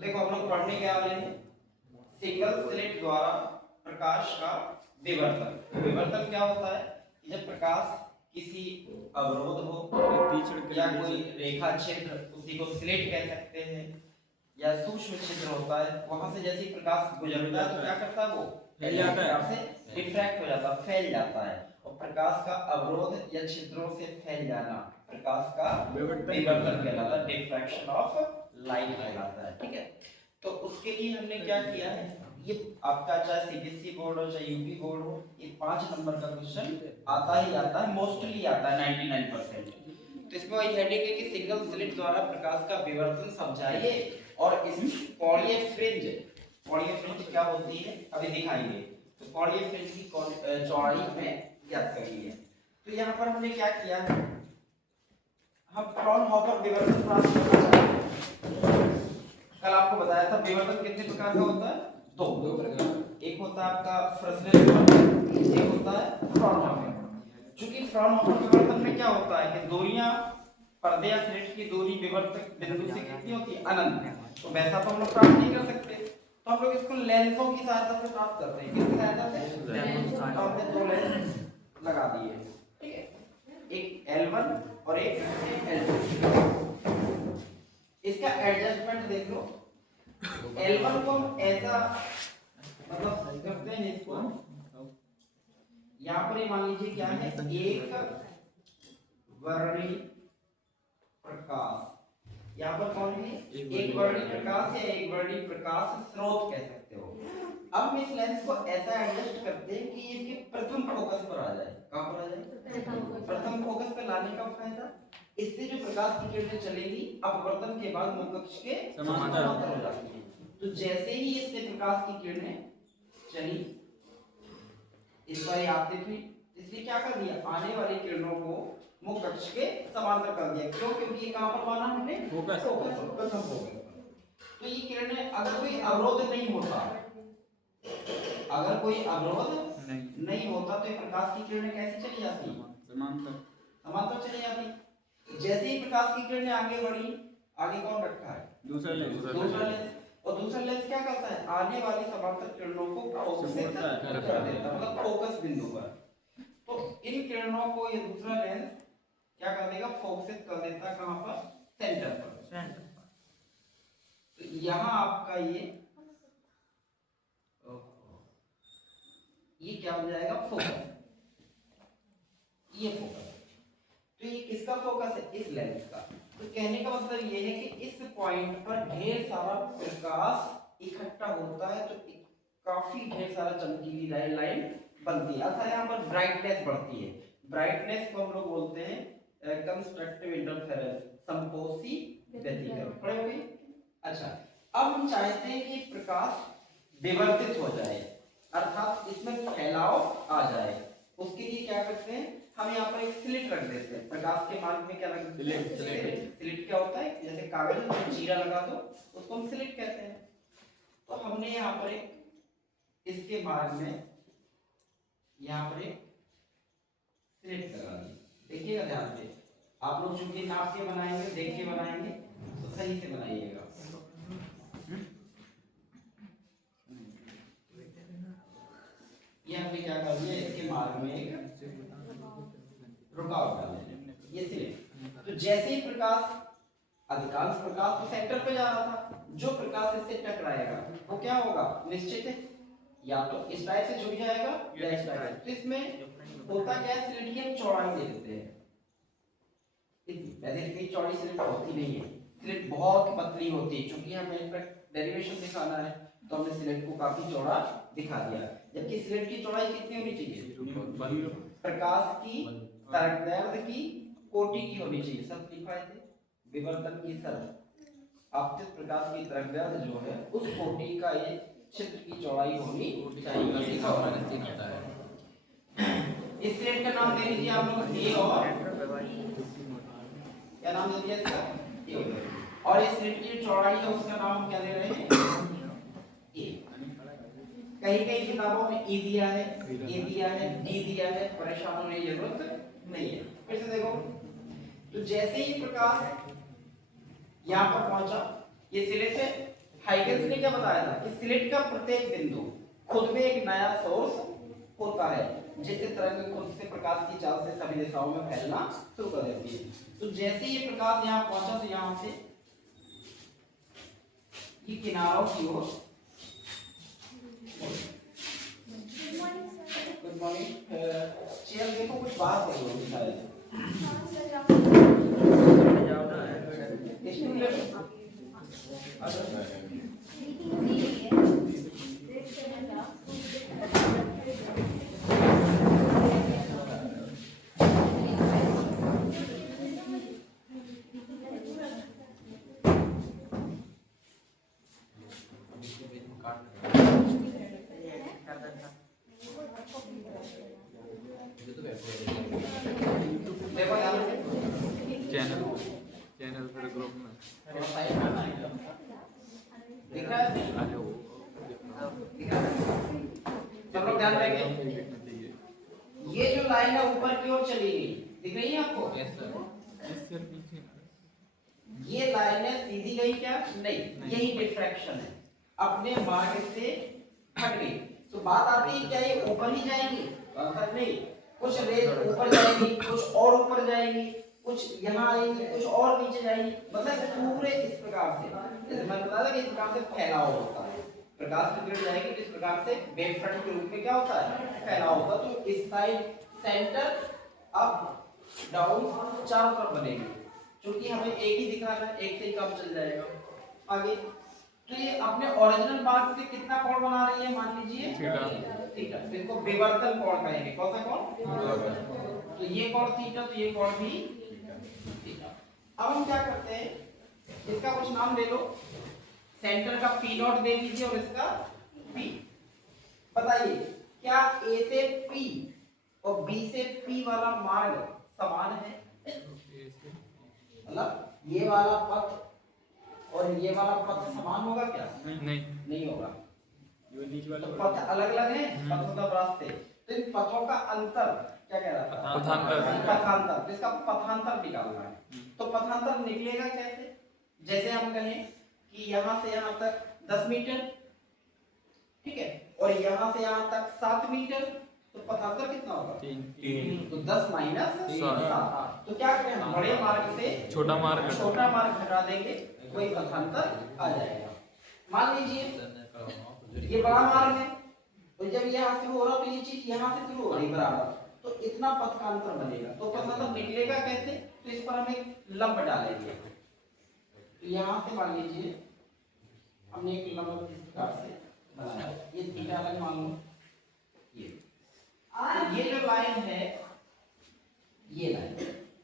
तो देखो हम लोग पढ़ने क्या वाले हैं, सिंगल स्लिट द्वारा प्रकाश का विवर्तन। विवर्तन क्या होता है कि जब प्रकाश किसी अवरोध हो या कोई रेखा छिद्र, उसी को स्लिट कह सकते हैं, या सूक्ष्म छिद्र होता है, वहां से जैसे प्रकाश गुजरता है तो क्या करता है, वो फैल जाता है, से रिफ्रैक्ट हो जाता है, फैल जाता है। और प्रकाश का अवरोध या छिद्रों से फैल जाना प्रकाश का विवर्तन कहलाता है, डिफ्रैक्शन ऑफ लाइट कहलाता है। ठीक है, तो उसके लिए हमने क्या किया है, ये आपका चाहे सीबीएसई बोर्ड हो चाहे यूपी बोर्ड हो, ये 5 नंबर का क्वेश्चन आता ही आता है, मोस्टली आता है 99%। तो इसमें वही हेडिंग है कि सिंगल स्लिट द्वारा प्रकाश का विवर्तन समझाइए और इस कोणीय फ्रिंज क्या होती है अभी दिखाएंगे। तो कोणीय फ्रिंज की चौड़ाई में ज्ञात करिए। तो यहाँ पर हमने क्या किया है, हम फ्रॉनहोफर विवर्तन प्राप्त करना चाहते हैं। कल आपको बताया था विवर्तन कितने प्रकार का होता है, दो प्रकार, एक होता है आपका फ्रेस्नेल विवर्तन, एक होता है फ्रॉनहोफर। क्योंकि फ्रॉनहोफर विवर्तन में क्या होता है कि दूरियां पर्दे या स्लिट की दूरी विवर्तक बिंदु से कितनी होती है, अनंत। तो वैसा तो हम लोग प्राप्त नहीं कर सकते, तो हम लोग इसको लेंसों की सहायता से प्राप्त करते हैं। किसकी सहायता से, तो हमने 2 लेंस लगा दिए, ठीक है, एक L1 और एक L2। इसका एडजस्टमेंट देख लो, L1 को हम ऐसा मतलब करते हैं, इसको यहाँ पर मान लीजिए क्या है, एक वर्णी प्रकाश, यहाँ पर कौन है, एक वर्णी प्रकाश या एक वर्णी प्रकाश स्रोत कह सकते हो। अब हम इस लेंस को ऐसा एडजस्ट करते हैं कि इसके प्रथम फोकस पर आ जाए। कहां पर आ जाए, प्रथम फोकस पर लाने का फायदा, इससे जो प्रकाश की किरणें चलेगी अपवर्तन के बाद मुख कक्ष के समांतर हो जाती है। तो जैसे ही इससे प्रकाश की किरणें चली, इस बार आते थे, इसलिए क्या कर दिया, आने वाली किरणों को मुख कक्ष के समांतर कर दिया। क्यों, क्योंकि ये कहां पर माना हमने, फोकस, प्रथम फोकस। तो ये किरणें अगर कोई अवरोध नहीं होता, अगर कोई अवरोध नहीं होता तो ये प्रकाश की किरणें कैसे चली जाती, समांतर चली जाती। जैसे ही प्रकाश की किरणें आगे बढ़ी, आगे कौन रखा है, दूसरा लेंस। और दूसरा लेंस क्या करता है, आने वाली समांतर किरणों को फोकसित कर देता है, मतलब फोकस बिंदु पर। तो इन किरणों को ये दूसरा लेंस क्या कर देगा, फोकसित कर देता है, कहां पर, सेंटर पर। तो यहां आपका ये क्या हो जाएगा, फोकस, ये फोकस। तो ये किसका फोकस है, इस लेंस का। तो कहने का मतलब ये है कि इस पॉइंट पर ढेर सारा प्रकाश इकट्ठा होता है, तो काफी ढेर सारा चमकीली लाइन बनती है, अर्थात यहाँ पर ब्राइटनेस बढ़ती है। ब्राइटनेस को हम लोग बोलते हैं कंस्ट्रक्टिव इंटरफेरेंस, संपोषी व्यतिकरण, पढ़े होंगे। अच्छा, अब हम चाहते हैं कि प्रकाश विवर्तित हो जाए, अर्थात इसमें फैलाव आ जाए। उसके लिए क्या करते हैं, हम यहाँ पर एक स्लिट रख देते हैं। प्रकाश के मार्ग में क्या रख देते हैं, स्लिट क्या होता है, जैसे कागज में चीरा लगा दो, उसको हम स्लिट कहते हैं। तो हमने यहाँ पर एक इसके मार्ग में यहाँ पर एक स्लिट लगा दी। देखिएगा ध्यान से, आप लोग चूंकि नाप के बनाएंगे, देख के बनाएंगे, तो सही से बनाइएगा। ये हमने क्या कर दिया, इसके मार्ग में एक रुकावट डाल दी, ये स्लिट। तो जैसे ही प्रकाश, अधिकांश प्रकाश तो सेंटर पे जा रहा था, जो प्रकाश इससे टकराएगा वो क्या होगा, निश्चित है, या तो इस टाइप से झुक जाएगा या इस टाइप से। तो इसमें होता क्या है, स्लिट की हम चौड़ाई दे देते हैं, वैसे इतनी चौड़ी स्लिट होती नहीं है, स्लिट बहुत पतली होती है। क्योंकि हमें इसका डेरिवेशन दिखाना है, तो हमने स्लिट को काफी चौड़ा दिखा दिया। जबकि स्लिट की चौड़ाई कितनी होनी चाहिए, प्रकाश की तरंगदैर्घ्य की कोटि की होनी चाहिए। सब लिखाए थे, विवर्तन की शर्त, आपतित प्रकाश की तरंगदैर्घ्य जो है उस कोटि का ये क्षेत्र की चौड़ाई होनी चाहिए। इस स्लिट का नाम दे दीजिए आप लोग ए, और क्या नाम दे दिया इसका, ए। और इस स्लिट की चौड़ाई है उसका नाम हम क्या दे रहे हैं, ए। कहीं कहीं किताबों में ई दिया है, ए दिया है, डी दिया है, परेशान होने की जरूरत नहीं है। फिर से देखो, तो जैसे ही प्रकाश यहाँ पर पहुंचा, ये सिरे से हाइगन्स ने क्या बताया था कि स्लिट का प्रत्येक बिंदु खुद में एक नया सोर्स होता है, जिससे तरंग खुद से प्रकाश की चाल से सभी दिशाओं में फैलना शुरू कर देती है। तो जैसे ये प्रकाश यहाँ पहुंचा तो यहाँ से ये किनारों की ओर, गुड मॉर्निंग, चेयर देखो कुछ बात कर लो शायद चैनल पर ग्रुप में दिख रहा है? सब लोग ध्यान रखेंगे। ये जो लाइन है ऊपर की ओर चली गई, दिख रही है आपको? ये लाइन है सीधी गई क्या? नहीं, यही डिफ्रैक्शन है, अपने मार्ग से हट गई। तो बात आती है क्या ये ऊपर ही जाएंगी? नहीं, कुछ रेज ऊपर जाएंगी, कुछ और ऊपर जाएंगी, कुछ यहाँ आएंगी, कुछ और नीचे जाएंगी, मतलब पूरे इस प्रकार से, जैसे मैंने बताया था कि इस प्रकार से फैलाव होता है। प्रकाश की किरण जाएगी तो इस प्रकार से वेव फ्रंट के रूप में क्या होता है? फैलाव होता है। तो इस साइड सेंटर अप डाउन चारों तरफ बनेगी, क्योंकि हमें एक ही दिख रहा है, एक से ही काम चल जाएगा आगे। तो ये अपने ओरिजिनल मार्ग से कितना कोण बना रही है? मान लीजिए थीटा। तो इसको विवर्तन कोण कहेंगे। कौन सा कोण? तो ये कोण थीटा, तो ये कोण भी थीटा। अब हम क्या करते हैं, इसका कुछ नाम दे लो, सेंटर का P नॉट दे दीजिए और इसका P। बताइए क्या A से P और B से P वाला मार्ग समान है? मतलब ये वाला पथ और ये वाला पथ समान होगा क्या? नहीं होगा। तो पथ अलग अलग है, पथ मतलब रास्ते। तो इन पथों का अंतर क्या कह रहा था? पथांतर। तो इसका पथांतर निकालना है। तो पथांतर निकलेगा कैसे? जैसे हम कहें कि यहाँ से यहाँ तक 10 मीटर, ठीक है, और यहाँ से यहाँ तक 7 मीटर, तो पथांतर कितना होगा? 3। तो 10 माइनस 7। तो क्या करें हम? बड़े मार्ग से छोटा मार्ग हटा देंगे, कोई पथांतर आ जाएगा। मान लीजिए ये बड़ा मार्ग है, तो जब यहाँ शुरू हो रहा तो ये चीज यहाँ से शुरू हो रही बराबर, तो इतना पथ का अंतर बनेगा। तो पथांतर निकलेगा कैसे? तो इस पर हम एक लंब डालेंगे। तो यहाँ से मान लीजिए हमने एक लंब इस प्रकार से बनाया, ये थीटा अलग मान लो, ये जो लाइन है, ये लाइन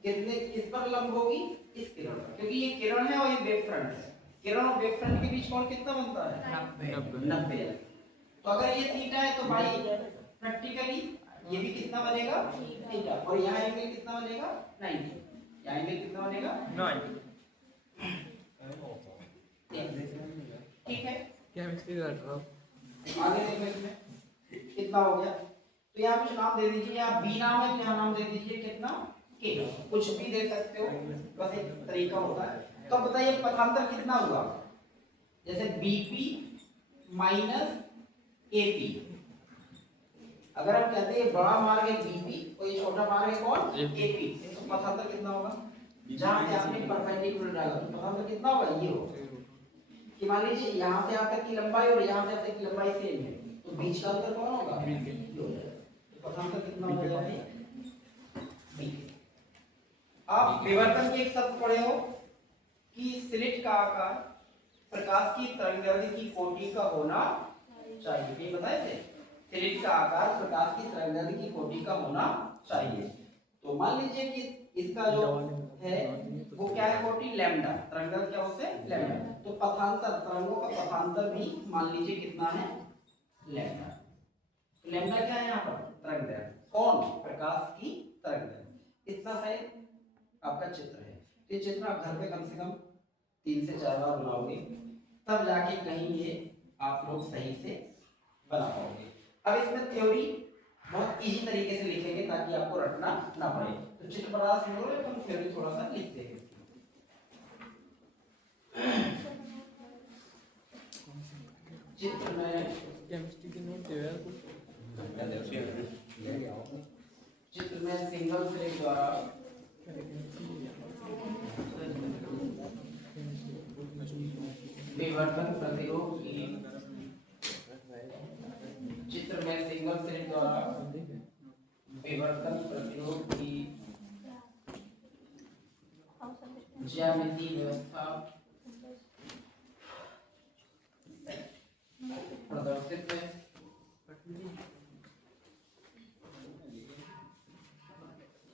कितने किस पर लंब होगी? इस किरण पर, क्योंकि ये किरण है और ये वेव फ्रंट है। किरण और वेव फ्रंट के बीच कोण कितना बनता है? 90। तो अगर ये थीटा है तो भाई प्रैक्टिकली ये भी कितना बनेगा? थीटा। और यहाँ एंगल कितना बनेगा? 90। यहाँ एंगल कितना बनेगा? 90। ठीक है, आगे देखो इसमें कितना हो गया। तो यहाँ कुछ नाम दे दीजिए, या बी नाम है तो यहाँ नाम दे दीजिए कितना? के। कुछ भी दे सकते हो, बस एक तरीका होता है। तो बताइए पथांतर कितना हुआ? जैसे बीपी माइनस एपी, अगर हम कहते हैं बड़ा मार्ग है बीपी और ये छोटा मार्ग है कौन? एपी, तो पथांतर कितना होगा? जहाँ से आपने परपेंडिकुलर डाला तो पथांतर कितना होगा? ये होगा कि मान लीजिए यहाँ से यहाँ तक की लंबाई और यहाँ से यहाँ तक की लंबाई सेम है, तो बीच का अंतर कौन होगा? तो पथांतर कितना हो जाएगा? आप विवर्तन के एक शब्द पढ़े हो कि स्लिट का आकार प्रकाश की तरंगदैर्घ्य की कोटि का होना चाहिए। ये बताए थे, स्लिट का आकार प्रकाश की तरंगदैर्घ्य की कोटि का होना चाहिए। तो मान लीजिए कि इसका जो है वो क्या है? कोटि लैम्डा। तरंगदैर्घ्य क्या होते हैं? लैम्डा। तो पथांतर, तरंगों का पथांतर भी मान लीजिए कितना है? लैम्डा। तो लैम्डा क्या है यहाँ पर? तरंगदैर्घ्य। कौन? प्रकाश की तरंगदैर्घ्य। इतना है आपका चित्र है। ये चित्र आप घर पे कम से कम 3 से 4 बार बनाओगे, तब जाके कहीं ये आप लोग सही से बना पाओगे। अब इसमें थ्योरी बहुत इजी तरीके से लिखेंगे ताकि आपको रटना ना पड़े। तो चित्र बड़ा सा हो, हम थ्योरी थोड़ा सा लिखते हैं। चित्र में केमिस्ट्री के नोट दे यार कुछ चित्र में सिंगल स्लिट द्वारा विवर्तन प्रतिरोध की चित्र में सिंगल स्लिट द्वारा विवर्तन प्रतिरोध की ज्यामितीय व्यवस्था प्रदर्शित है।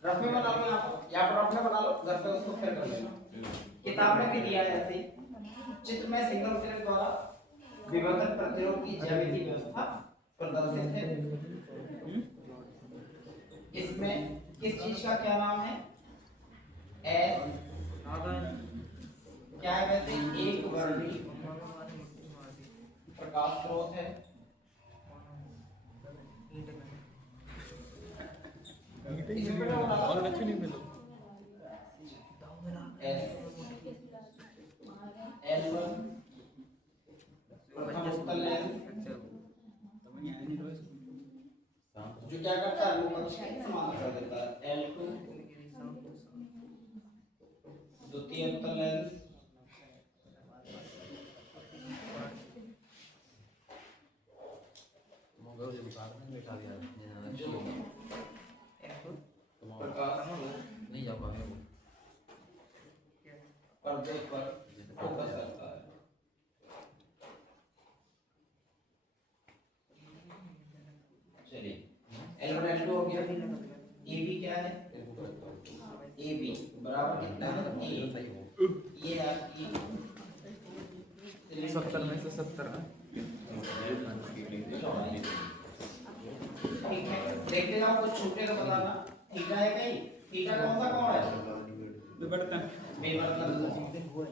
रफ में बना लो, यहाँ पर रफ में बना लो, घर पे उसको फिर कर लेना। किताब में भी दिया है ऐसे ही। चित्र में सिंगल स्लिट द्वारा विवर्तन प्रतिरोध की ज्यामितीय व्यवस्था प्रदर्शित है। इसमें किस चीज का क्या नाम है? एस क्या है? वैसे एक वर्णी प्रकाश स्रोत है। और अच्छी नहीं मिलो L1 प्रथम उत्तल लेंस जो क्या करता है अनुपक्ष के समान कर देता है। L2 द्वितीय उत्तल लेंस पर्दे पर फोकस करता है। चलिए L1 L2 हो गया। AB क्या है? AB बराबर कितना है? ये है आपकी 70 में से 70 है। ठीक है, देखते जाओ कुछ छूटे तो बताना। थीटा है कहीं? थीटा कौन सा कोण है? विवर्तन कोण।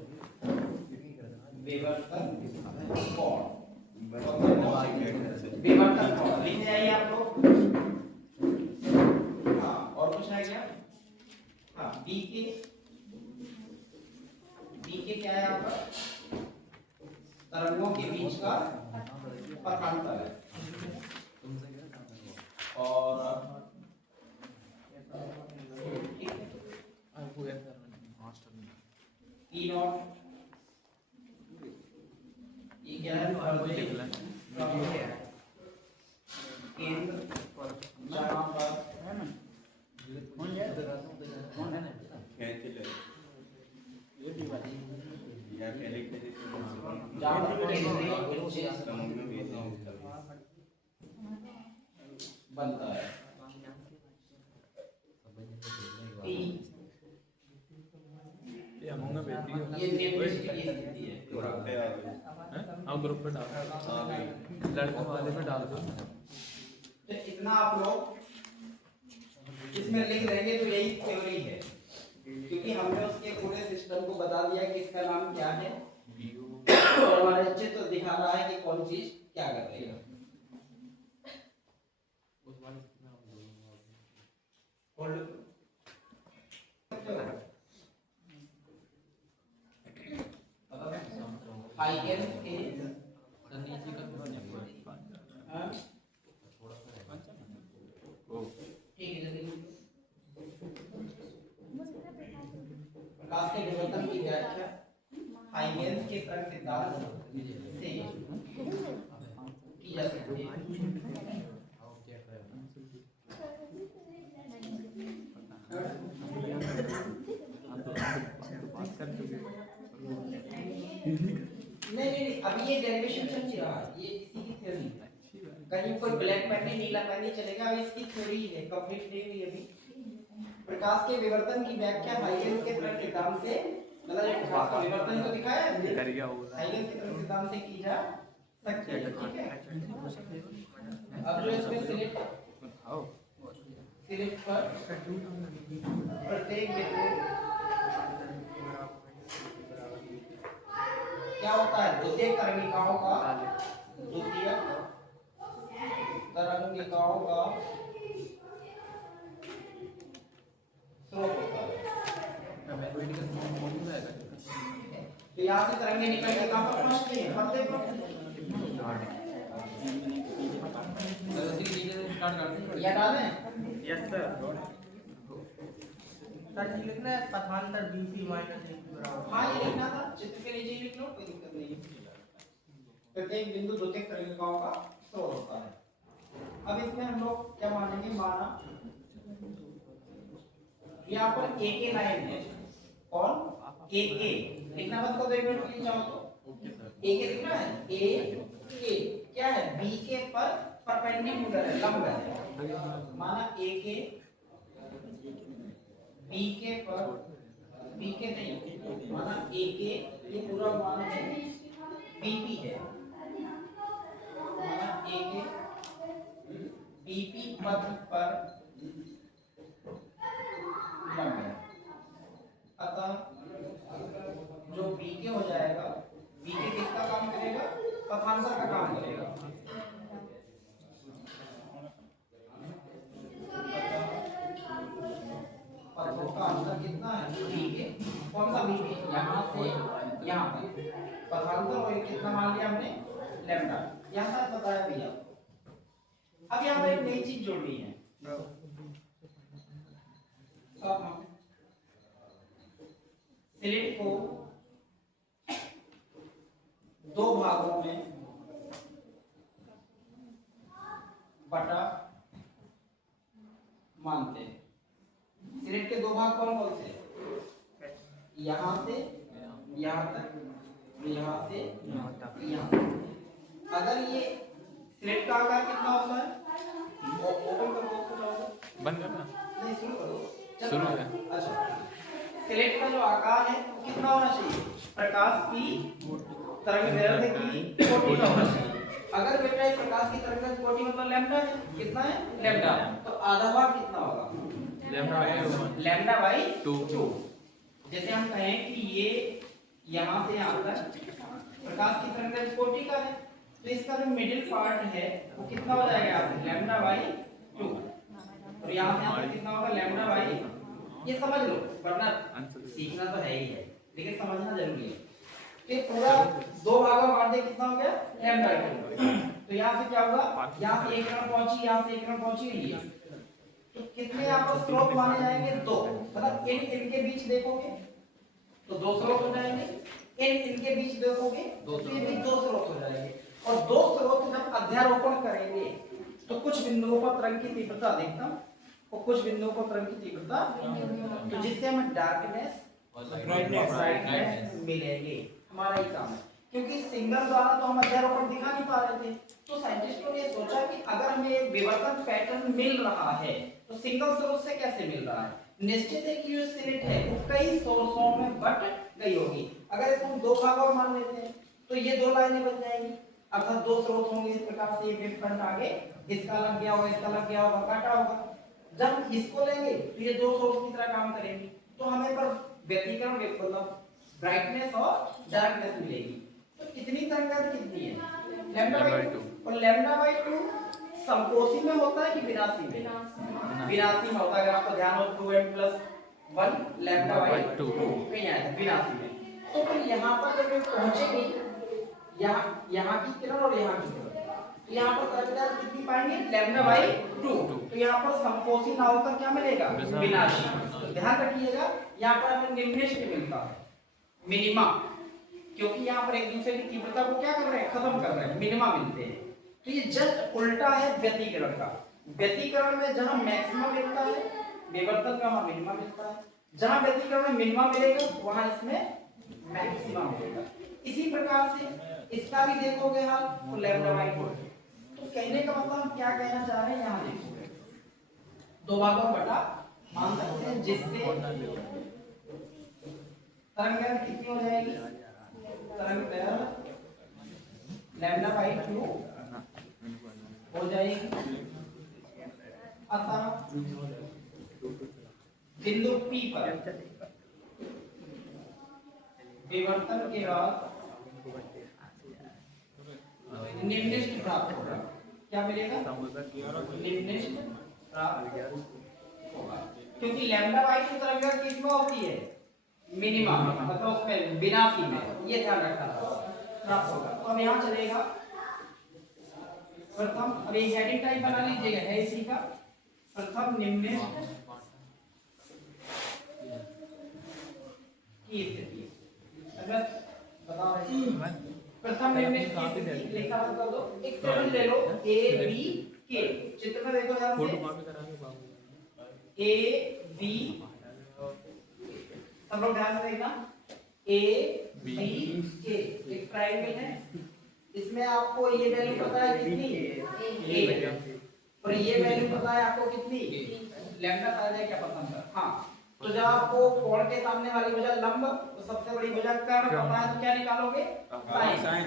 विवर्तन कोण लिख जाइए आप लोग। हाँ, और कुछ है क्या? हाँ, BK क्या है आपका? तरंगों के बीच का पथांतर है। और E नॉट ये क्या है? केंद्र जहाँ पर बनता है। ये हमने भेज ये दिया निर्देश की स्थिति है। हाँ ग्रुप पे डाल लड़कों वाले पे डाल दो। तो इतना आप लोग इसमें लिख देंगे तो यही थ्योरी है, क्योंकि हमने उसके पूरे सिस्टम को बता दिया कि इसका नाम क्या है और हमारे चित्र दिखा रहा है कि कौन चीज क्या कर रही है। हाइगेंस के प्रकाश के विवर्तन की व्याख्या हाइगेंस के तरंग सिद्धांत से की जा सकती है। नहीं, अभी ये डेरिवेशन चल नहीं रहा, ये इसी की थ्योरी है। कहीं कोई ब्लैक पेन नहीं, नीला पेन नहीं चलेगा, अभी इसकी थ्योरी है, कंप्लीट नहीं हुई अभी। प्रकाश के विवर्तन की व्याख्या हाइगेंस के तरंग सिद्धांत से, मतलब प्रकाश का विवर्तन तो दिखाया है हमने, हाइगेंस के तरंग सिद्धांत से की जा सकती है। ठीक है, अब जो इसमें सिलिट पर प्रत्येक बिंदु क्या होता है? द्वितीय तरंगिकाओं का स्रोत होता है। तो यहाँ से तरंगे निकल के कहाँ पर पहुँचती हैं? पर्दे पर। या डाल दें? Yes sir. सर जी लिखना है पथांतर बीपी माइनस एक बराबर। हाँ ये लिखना था, चित्र के नीचे ही लिख लो, कोई दिक्कत नहीं है। प्रत्येक बिंदु द्योतक तरंगिकाओं का स्रोत होता है। अब इसमें हम लोग क्या मानेंगे, माना यहाँ पर ए के लाइन है और ए के लिखना मत को 2 मिनट के लिए चाहो तो ए के लिखना है, ए के क्या है, बी के पर परपेंडिकुलर है, लंब है। माना ए के बी के पर, बी के नहीं, माना ए के ये पूरा मान है बीपी है, माना ए के बीपी पथ पर लंब है। अतः जो बीके हो जाएगा, बीके किसका काम करेगा, पथांतर का काम करेगा। पथों का अंतर कितना है, बीके, कौन सा बीके, यहाँ से यहाँ तक पथांतर और कितना मान लिया हमने, लैम्डा, यहाँ तक बताया भैया। अब यहाँ पर एक नई चीज जोड़नी है। अब हम स्लिट को 2 भागों में बटा मानते हैं। स्लिट के 2 भाग कौन कौन से, यहाँ से यहाँ तक, यहाँ से यहाँ तक। अगर ये स्लिट का आकार कितना होता है, ओपन करो, बंद करना। नहीं शुरू करो, शुरू है। अच्छा, स्लिट का जो आकार है वो कितना होना चाहिए, प्रकाश की तरंगदैर्घ्य की कोटि का होना चाहिए। अगर बेटा ये प्रकाश की तरंगदैर्घ्य कोटि मतलब लैम्डा है, कितना है, लैम्डा, तो आधा भाग कितना होगा, लैम्डा बाई 2। जैसे हम कहें कि ये यहाँ से यहाँ तक प्रकाश की तरंगदैर्घ्य कोटि का है, तो इसका जो मिडिल पार्ट है वो कितना हो जाएगा, लैम्डा बाई 2, और यहाँ से यहाँ तक कितना होगा, लैम्डा बाई, ये समझ लो, वरना सीखना तो है ही है लेकिन समझना जरूरी है। कि पूरा 2 भागों में बांट दे, कितना हो गया, लैम्डा 2। तो यहाँ से क्या होगा, यहाँ से एक किरण पहुंची, यहाँ से एक किरण पहुंची हुई है, तो कितने यहाँ पर स्रोत माने जाएंगे, 2। मतलब इनके बीच देखोगे तो 2 स्रोत हो जाएंगे, इनके बीच देखोगे तो ये भी 2 स्रोत हो जाएंगे। और 2 स्रोत जब अध्यारोपण करेंगे तो कुछ बिंदुओं पर तरंग की तीव्रता अधिकतम और कुछ बिंदुओं पर तरंग की तीव्रता, तो जिससे हमें डार्कनेस और ब्राइटनेस मिलेंगे। हमारा ही काम है, क्योंकि सिंगल द्वारा तो हम अध्यारोपण दिखा नहीं पा रहे थे, तो साइंटिस्टों ने सोचा कि अगर हमें विवर्तन पैटर्न मिल रहा है तो सिंगल सोर्स से कैसे मिल रहा है। निश्चित है कि जो स्लिट है वो कई सोर्सों में बट गई होगी। अगर इसको हम 2 भागों में मान लेते हैं तो ये 2 लाइनें बन जाएंगी, अर्थात 2 स्रोत होंगे। इस प्रकार से ये वेव फ्रंट आगे इसका लग गया होगा, इसका लग गया होगा, काटा होगा। जब इसको लेंगे तो ये 2 सोर्स की तरह काम करेंगे, तो हमें पर व्यतिकरण मतलब ब्राइटनेस और डार्कनेस मिलेगी। तो कितनी तरंगदैर्घ्य कितनी है, लैम्डा बाई 2। और लैम्डा बाई 2 समकोशी में होता है कि विनाशी में, विनाशी में होता है। अगर आपको ध्यान हो 2m+1 लैम्डा बाई 2 कहीं आया था विनाशी में। तो फिर यहाँ पर जब ये पहुंचेगी, यहाँ की किरण और यहाँ की किरण, तो यहाँ पर तरंगदैर्घ्य कितनी पाएंगे, लैम्डा बाई 2। तो यहाँ पर समकोशी ना होकर क्या मिलेगा, विनाशी। ध्यान रखिएगा यहाँ पर हमें निम्नलिखित मिलता है, मिनिमा, क्योंकि यहाँ पर एक दूसरे की तीव्रता को क्या कर रहे हैं, खत्म कर रहे हैं, मिनिमा मिलते हैं। तो ये जस्ट उल्टा है व्यतिकरण का। व्यतिकरण में जहां मैक्सिमम मिलता है, विवर्तन में वहां मिनिमा मिलता है। जहां व्यतिकरण में मिनिमा मिलेगा वहां इसमें मैक्सिमम मिलेगा। इसी प्रकार से इसका भी देखोगे हाल, तो लैम्डा बाई 2। तो कहने का मतलब हम क्या कहना चाह रहे हैं, यहाँ देखोगे 2 भागों में बटा मान सकते हैं, जिससे तरंगदैर्घ्य कितनी हो जाएगी, तरंगदैर्घ्य लैम्डा बाई 2 हो जाएगी। अतः बिंदु P पर विवर्तन के बाद निम्नलिखित प्राप्त होगा। क्या मिलेगा, निम्नलिखित प्राप्त होगा, क्योंकि लैम्डा बाई 2 तरंगदैर्घ्य किसमें होती है, मिनिमम, मतलब उसमें विनाशी में। ये ध्यान रखना प्राप्त होगा। तो अब यहाँ चलेगा प्रथम, अब ये हेडिंग टाइप बना लीजिएगा, है इसी का प्रथम निम्नलिखित की स्थिति। अगर बताओ प्रथम निम्नलिखित की स्थिति लिखा तो कर दो, एक त्रिभुज ले लो ए बी के, चित्र में देखो ध्यान फोटो से, कॉपी करा के बाबू ए बी, सब लोग ध्यान से देखना, ए बी के एक ट्रायंगल है, इसमें आपको ये वैल्यू पता है कितनी, ए, और ये वैल्यू पता है आपको कितनी, लैम्डा शायद है क्या पता नहीं। हाँ, तो जब आपको कोण के सामने वाली भुजा लंब, तो सबसे बड़ी भुजा कर्ण पता है, तो क्या निकालोगे, साइन।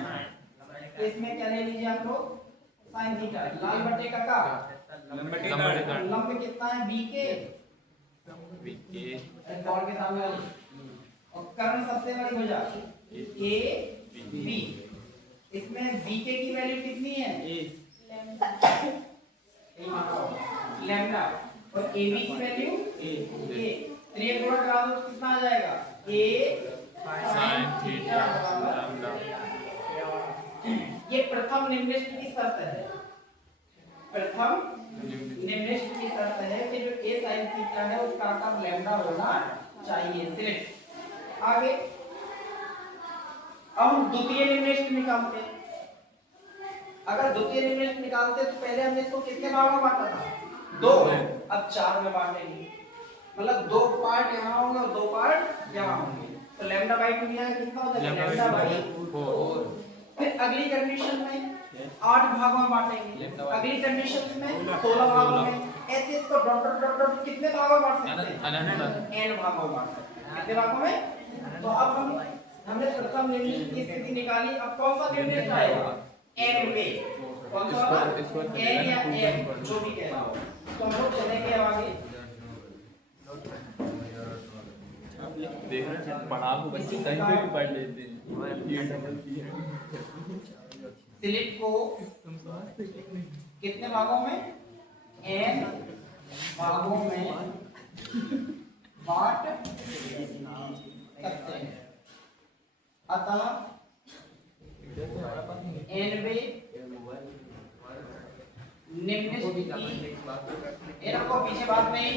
इसमें क्या ले लीजिए आप लोग, साइन थीटा, लाल बटे का का लंब कितना है, बी के, कोण के सामने वाली, और कर्ण सबसे बड़ी भुजा ए बी, इसमें बी के की वैल्यू कितनी है, लैम्डा, और ए बी की वैल्यू ए, तो ये गुणा करा दो तो कितना आ जाएगा, ए साइन थीटा बराबर, ये प्रथम निम्नलिखित की शर्त है, प्रथम निम्नलिखित की शर्त है कि जो ए साइन थीटा है उसका आकार लैम्डा होना चाहिए। सिलेक्ट, आगे अब हम द्वितीय निम्नलिखित निकालते हैं। अगर द्वितीय निम्नलिखित निकालते तो पहले हमने इसको कितने भागों में बांटा था, 2, अब 4 में बांटेंगे, मतलब 2 पार्ट यहाँ होंगे और 2 पार्ट यहाँ होंगे, तो लैम्डा बाई 2 यहाँ कितना हो जाएगा, लैम्डा बाई 4। फिर अगली कंडीशन में 8 भागों में बांटेंगे, अगली कंडीशन में 16 भागों में, ऐसे इसको डॉट डॉट डॉट डॉट कितने भागों में बांट सकते हैं, n भागों में बांट सकते हैं, कितने भागों में। तो अब हमने प्रथम निम्नलिखित की स्थिति निकाली, अब कौन सा निम्नलिखित आएगा, n में, कौन सा होगा, n या m जो भी कहना हो। तो हम लोग चलेंगे आगे, देख रहे पढ़ा को बच्चे टाइम पे भी पढ़ लेते हैं, स्लिट को कितने भागों में, n भागों में बांट सकते हैं, अतः nवें निम्नलिखित की, ये रखो पीछे बात नहीं,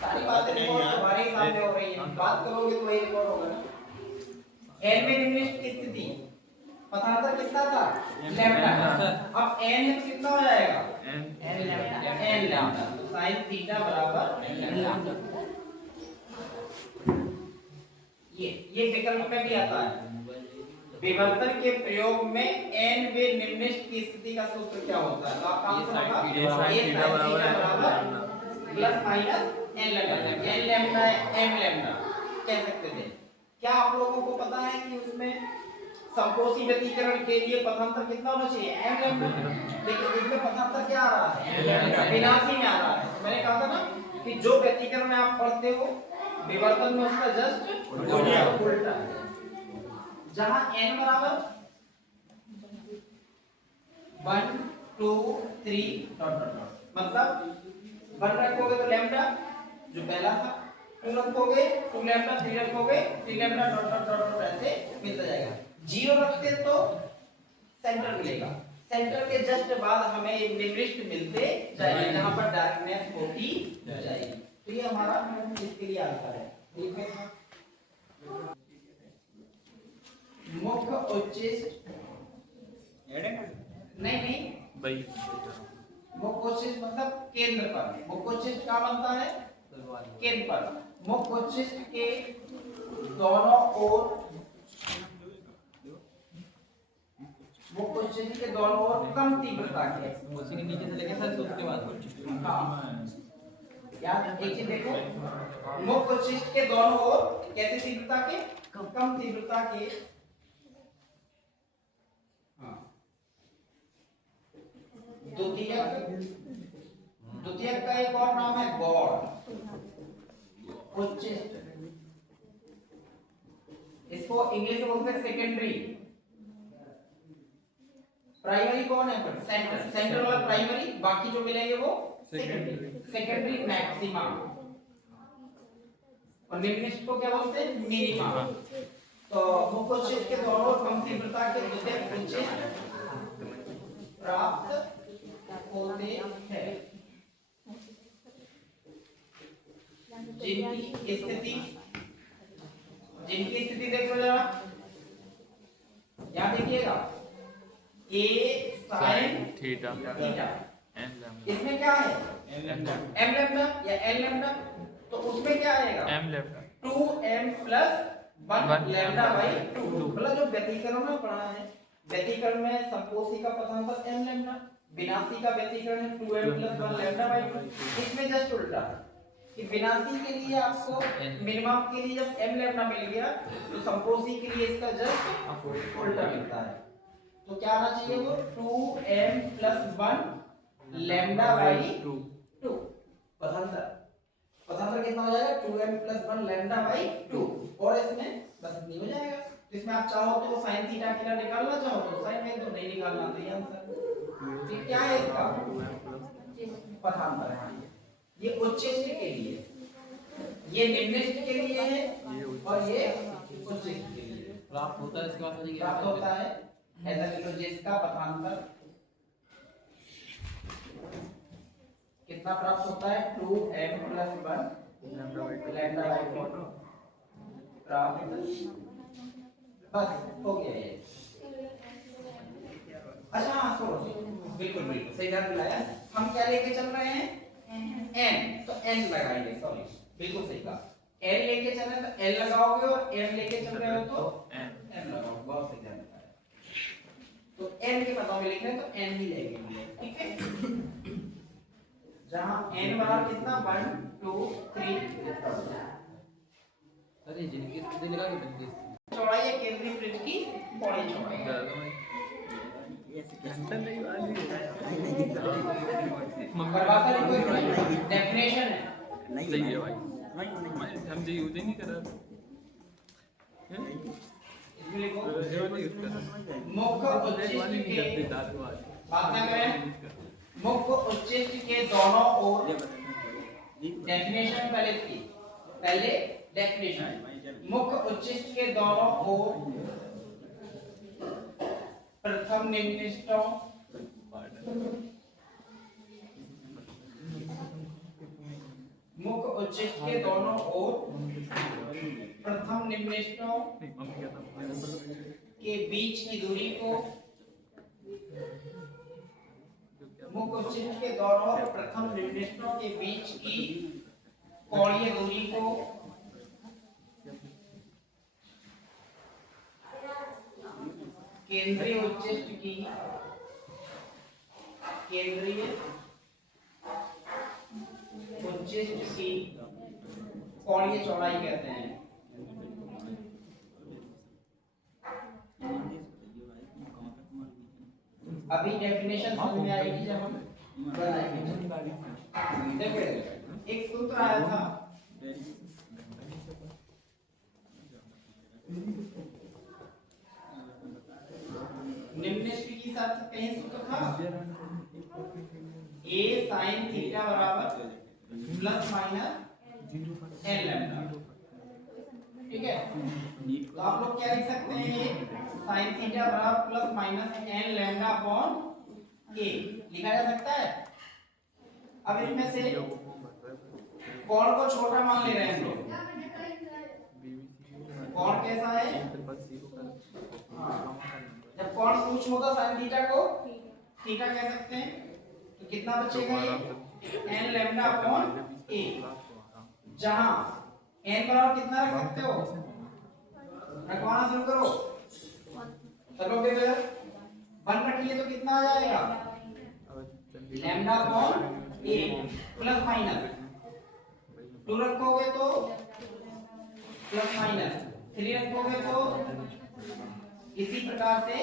सारी बातें रिकॉर्ड तुम्हारे ही सामने हो रही हैं, बात करोगे तो वही रिकॉर्ड होगा ना। nवें निम्नलिखित की स्थिति, पथांतर कितना था, लैम्डा, अब n कितना हो जाएगा, n लैम्डा, तो sin थीटा बराबर लैम्डा। ये विकल्प में भी आता है, विवर्तन के प्रयोग में nवें निम्नलिखित की स्थिति का सूत्र क्या होता है, तो आपका आंसर होगा a sin थीटा बराबर plus minus n lambda, n lambda m lambda कह सकते थे। क्या आप लोगों को पता है कि उसमें संकोची व्यतिकरण के लिए पथांतर कितना होना चाहिए, m लैम्डा, लेकिन इसमें पथांतर क्या आ रहा है, विनाशी में आ रहा है। मैंने कहा था ना कि जो व्यतिकरण आप पढ़ते हो विवर्तन में उसका जस्ट उल्टा है, जहां n बराबर 1 2 3 डॉट डॉट डॉट, मतलब 1 रखोगे तो लैम्डा जो पहला था, 2 रखोगे 2 लैम्डा, 3 रखोगे 3 lambda, dot dot dot dot ऐसे मिलता जाएगा। 0 रखते तो सेंटर मिलेगा, सेंटर के जस्ट बाद हमें एक निम्नलिखित मिलते जाएंगे जहां पर डार्कनेस होती जाएगी। तो ये हमारा इसके लिए आंसर है, ठीक है। मुख्य उच्चिष्ट नहीं भाई, मुख्य उच्चिष्ट मतलब केंद्र पर, मुख्य उच्चिष्ट क्या बनता है, केंद्र पर। मुख्य उच्चिष्ट के दोनों ओर, मुख्य उच्चिष्ट के दोनों ओर कम तीव्रता के, उसी के नीचे से लेके सर सूत्र के बाद, हाँ यार एक चीज देखो, मुख्य उच्चिष्ट के दोनों ओर कैसे तीव्रता के, कम तीव्रता के, द्वितीयक का एक और नाम है गौड़, उच्चिष्ट, इसको इंग्लिश में बोलते हैं सेकेंडरी। प्राइमरी कौन है, पर सेंटर, सेंटर वाला प्राइमरी, बाकी जो मिलेंगे वो सेकेंडरी, सेकेंडरी मैक्सिमा, और निम्नलिखित को क्या बोलते हैं, मिनिमा। तो मुख्य उच्चिष्ट के दोनों कम तीव्रता के द्वितीयक उच्चिष्ट प्राप्त होते हैं। जिनकी स्थिति देखो जरा, यहाँ देखिएगा a sine theta theta, n lambda इसमें क्या है एम लैम्डा एम लैम्डा या एल लैम्डा, तो उसमें क्या आएगा m lambda 2m plus 1 lambda by 2। 2। मतलब जो व्यतिकरण में पढ़ा है, व्यतिकरण में संपोषी का पथांतर m लैम्डा, विनाशी का व्यतिकरण है 2m प्लस 1 लैम्डा बाई 2। इसमें जस्ट उल्टा है कि विनाशी के लिए आपको मिनिमम के लिए जब m लैम्डा मिल गया, तो संपोषी के लिए इसका जस्ट उल्टा मिलता है। तो क्या आना चाहिए वो 2m प्लस 1 लैम्डा बाई 2। पथांतर कितना हो जाएगा 2m प्लस 1 लैम्डा बाई 2, और इसमें बस इतनी हो जाएगा। तो इसमें आप चाहो तो sin थीटा की निकालना चाहो तो sin में, तो नहीं निकालना तो ये आंसर। ये क्या है इसका पथांतर है। ये उच्चष्ट के लिए, ये निम्नष्ट के लिए है, और ये उच्चष्ट के लिए प्राप्त होता है। इसके बाद प्राप्त होता है। ऐसा लिखो जिसका पथांतर कितना प्राप्त होता है 2m प्लस 1 लैम्डा बाई 2 प्राप्त, बस हो गया ये। अच्छा हाँ सुनो, बिल्कुल बिल्कुल सही ध्यान दिलाया। हम क्या लेके चल रहे हैं n, तो n लगाएंगे, सॉरी बिल्कुल सही कहा। n लेके चल रहे हैं तो l लगाओगे, और m लेके चल रहे हो तो m लगाओगे, बहुत सही ध्यान दिलाया। तो n के पदों में लिख रहे हैं तो n ही लेंगे, ठीक है। जहां n बराबर कितना 1 2 3, अरे जिनकी स्थिति लगा के बनती चौड़ाई है केंद्रीय वृत्त की पौड़ी चौड़ाई। परिभाषा लिखो, डेफिनेशन है सही है भाई, हम जो यूज ही नहीं कर रहे इसमें लिखो मुख्य उच्चिष्ट के, बात ना करें, मुख्य उच्चिष्ट के दोनों ओर, डेफिनेशन पहले की, पहले डेफिनेशन, मुख्य उच्चिष्ट के दोनों ओर प्रथम निम्नष्टों मुख्य उच्चिष्ट के दोनों ओर प्रथम निम्नष्टों के बीच की दूरी को, मुख्य उच्चिष्ट के दोनों प्रथम निम्नष्टों के बीच की कोणीय दूरी को केंद्रीय उच्चिष्ट की कोणीय चौड़ाई कहते हैं। अभी डेफिनेशन समझ में आएगी जब हम बनाएंगे। देखो एक सूत्र आया था, निम्नलिखित की साथ कहीं सूत्र था a sin थीटा बराबर प्लस माइनस n लैम्डा, ठीक है। तो आप लोग क्या लिख सकते हैं, ये sin थीटा बराबर plus minus n lambda upon a लिखा जा सकता है। अब इसमें से कोण को छोटा मान ले रहे हैं हम लोग, कोण कैसा है, जब कोण सूक्ष्म होगा sin थीटा को थीटा कह सकते हैं, तो कितना बचेगा ये n लैम्डा अपॉन a, जहां n बराबर कितना रख सकते हो, रखवाना शुरू करो, चलोगे फिर 1 रखिए तो कितना आ जाएगा lambda upon a plus minus 2 रखोगे तो प्लस माइनस 3 रखोगे तो इसी प्रकार से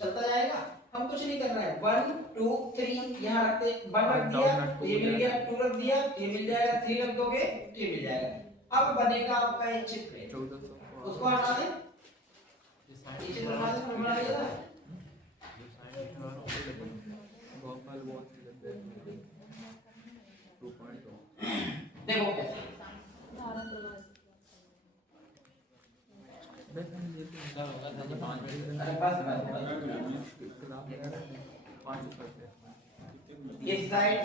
चलता जाएगा। हम कुछ नहीं कर रहे हैं, 1 2 3 यहाँ रखते, 1 रख दिया तो ये मिल गया, 2 रख दिया तो ये मिल जाएगा, 3 रख दोगे तो ये मिल जाएगा। अब बनेगा आपका एक चित्र, उसको हटा दें, ये चित्र हटा दें, बना लिया था। देखो कैसे अरे बस इस साइड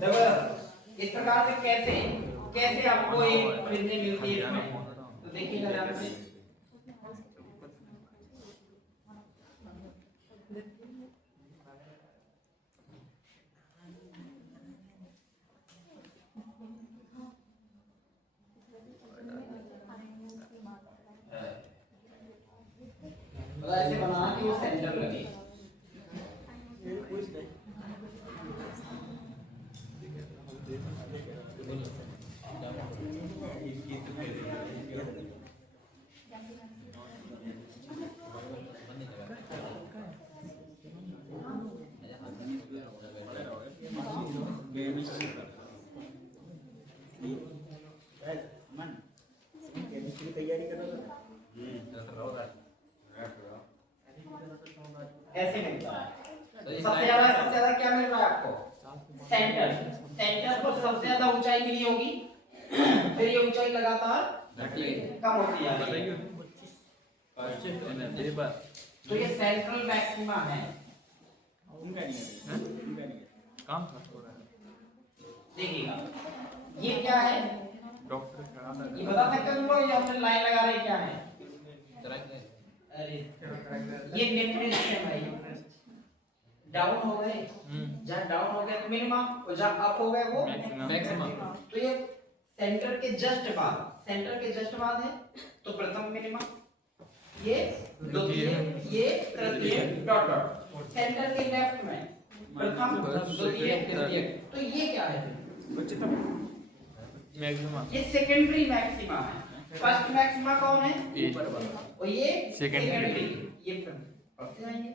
देखो इस प्रकार से कैसे कैसे आपको एक बिंदी मिलती है इसमें, तो देखिएगा ध्यान से। तो ऐसे बना कि वो सेंटर लगे। ऐसे मिलता है। सबसे ज्यादा क्या मिल रहा है आपको? सेंटर। सेंटर पर सबसे ज्यादा ऊंचाई मिली होगी, फिर ये ऊंचाई लगातार कम होती जा रही है। तो ये सेंट्रल मैक्सिमा है। काम था थोड़ा। देखिएगा ये क्या है, डॉक्टर ये बता सकते हो तुम लोग? ये हमने लाइन लगा रहे क्या है? अरे ये नेप्रियम है। डाउन हो गए, जहाँ डाउन हो गए तो मिनिमम, और जहाँ अप हो गए वो मैक्सिमम। तो ये सेंटर के जस्ट बाद, सेंटर के जस्ट बाद है तो प्रथम मिनिमम, ये द्वितीय, ये तृतीय, डॉट डॉट। सेंटर के लेफ्ट में प्रथम, द्वितीय, तृतीय। तो ये क्या है? मैक्सिमा। ये सेकेंडरी मैक्सिमा है। फर्स्ट मैक्सिमा कौन है? ऊपर वाला, और ये सेकेंडरी। ये पढ़ते जाएंगे।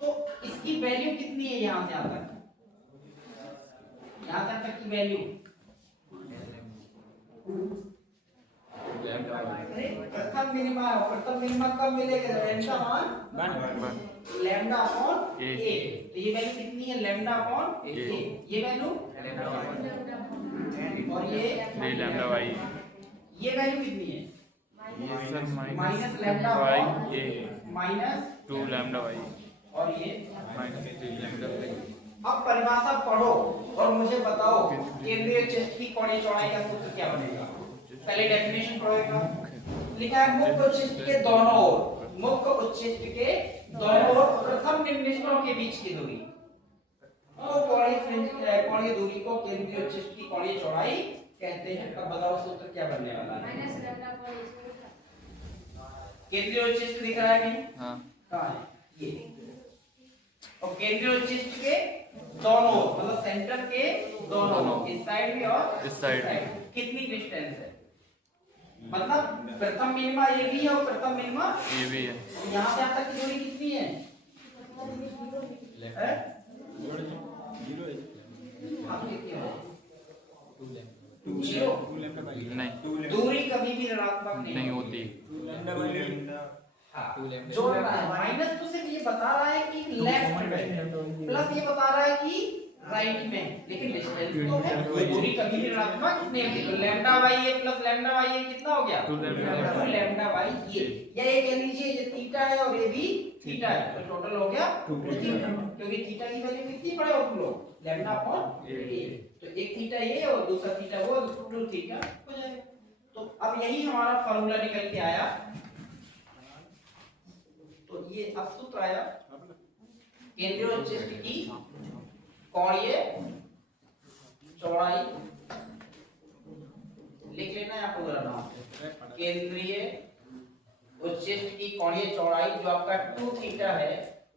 तो इसकी वैल्यू कितनी है यहाँ से यहाँ तक? यहाँ तक की वैल्यू प्रथम मिनिमा है। प्रथम मिनिमा कब मिलेगा? लैम्डा अपॉन ए। तो ये वैल्यू कितनी है? लैम्डा अपॉन ए। ये वैल्यू और ये लैम्डा वाई। ये वैल्यू कितनी है? ये सर माइनस लैम्डा वाई ए माइनस 2 लैम्डा वाई और ये माइनस 3 लैम्डा वाई। अब परिभाषा पढ़ो और मुझे बताओ केंद्रीय चेस्ट की कोणीय चौड़ाई का सूत्र क्या बनेगा? पहले डेफिनेशन पढ़ोगे। लिखा है मुख्य उच्चिष्ट के दोनों ओर, मुख्य उच्चिष्ट के दोनों ओर प्रथम निम्निष्ठों के बीच की दूरी, तो कोणीय दूरी को केंद्रीय उच्चिष्ट की कोणीय चौड़ाई कहते हैं। अब बताओ सूत्र क्या बनने वाला है? केंद्रीय उच्चिष्ट दिख रहा है नहीं? हां कहां है? ये। और केंद्रीय उच्चिष्ट के दोनों, मतलब सेंटर के दोनों, इस साइड भी और इस साइड कितनी डिस्टेंस है? मतलब प्रथम मिनिमा ये भी है और प्रथम मिनिमा ये भी है। यहाँ से यहाँ तक की दूरी कितनी है? आप कितनी है? 2 नहीं दूरी कभी भी ऋणात्मक नहीं होती। हाँ, जोड़ रहा है। माइनस तो सिर्फ ये बता रहा है कि लेफ्ट में, प्लस ये बता रहा है कि राइट में, लेकिन डिस्टेंस तो है, दूरी कभी भी ऋणात्मक नहीं होती। तो lambda by a plus lambda by a कितना हो गया? 2 लैम्डा बाई ए। या ये कह लीजिए ये थीटा है और ये भी थीटा है, तो टोटल हो गया 2 थीटा, क्योंकि थीटा की वैल्यू कितनी पड़े हो तुम लोग? लैम्डा अपॉन ए। तो एक थीटा ये और दूसरा थीटा वो, 2 थीटा हो जाएगा। तो अब यही हमारा फार्मूला निकल के आया। तो ये अब सूत्र आया केंद्रीय उच्चिष्ट की कोणीय चौड़ाई। लिख लेना है आपको जरा नाम से। केंद्रीय उच्चिष्ट की कोणीय चौड़ाई जो आपका 2 थीटा है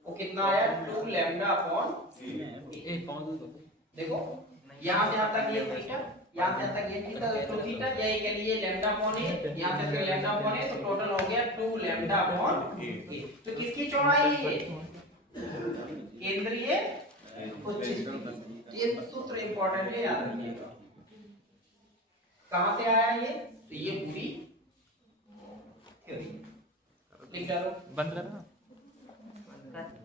वो कितना आया? 2 लैम्डा अपॉन ए। देखो यहाँ से यहाँ तक ये थीटा, यहाँ से यहाँ तक ये थीटा, 2 थीटा, यही के लिए लैम्डा अपॉन ए, यहाँ से लैम्डा अपॉन ए, तो टोटल हो गया 2 लैम्डा अपॉन ए। तो किसकी चौड़ाई है? केंद्रीय उच्चिष्ट। ये सूत्र इंपॉर्टेंट है, याद रखिएगा। कहां से आया ये? तो ये पूरी थ्योरी लिख डालो। बंद रहा।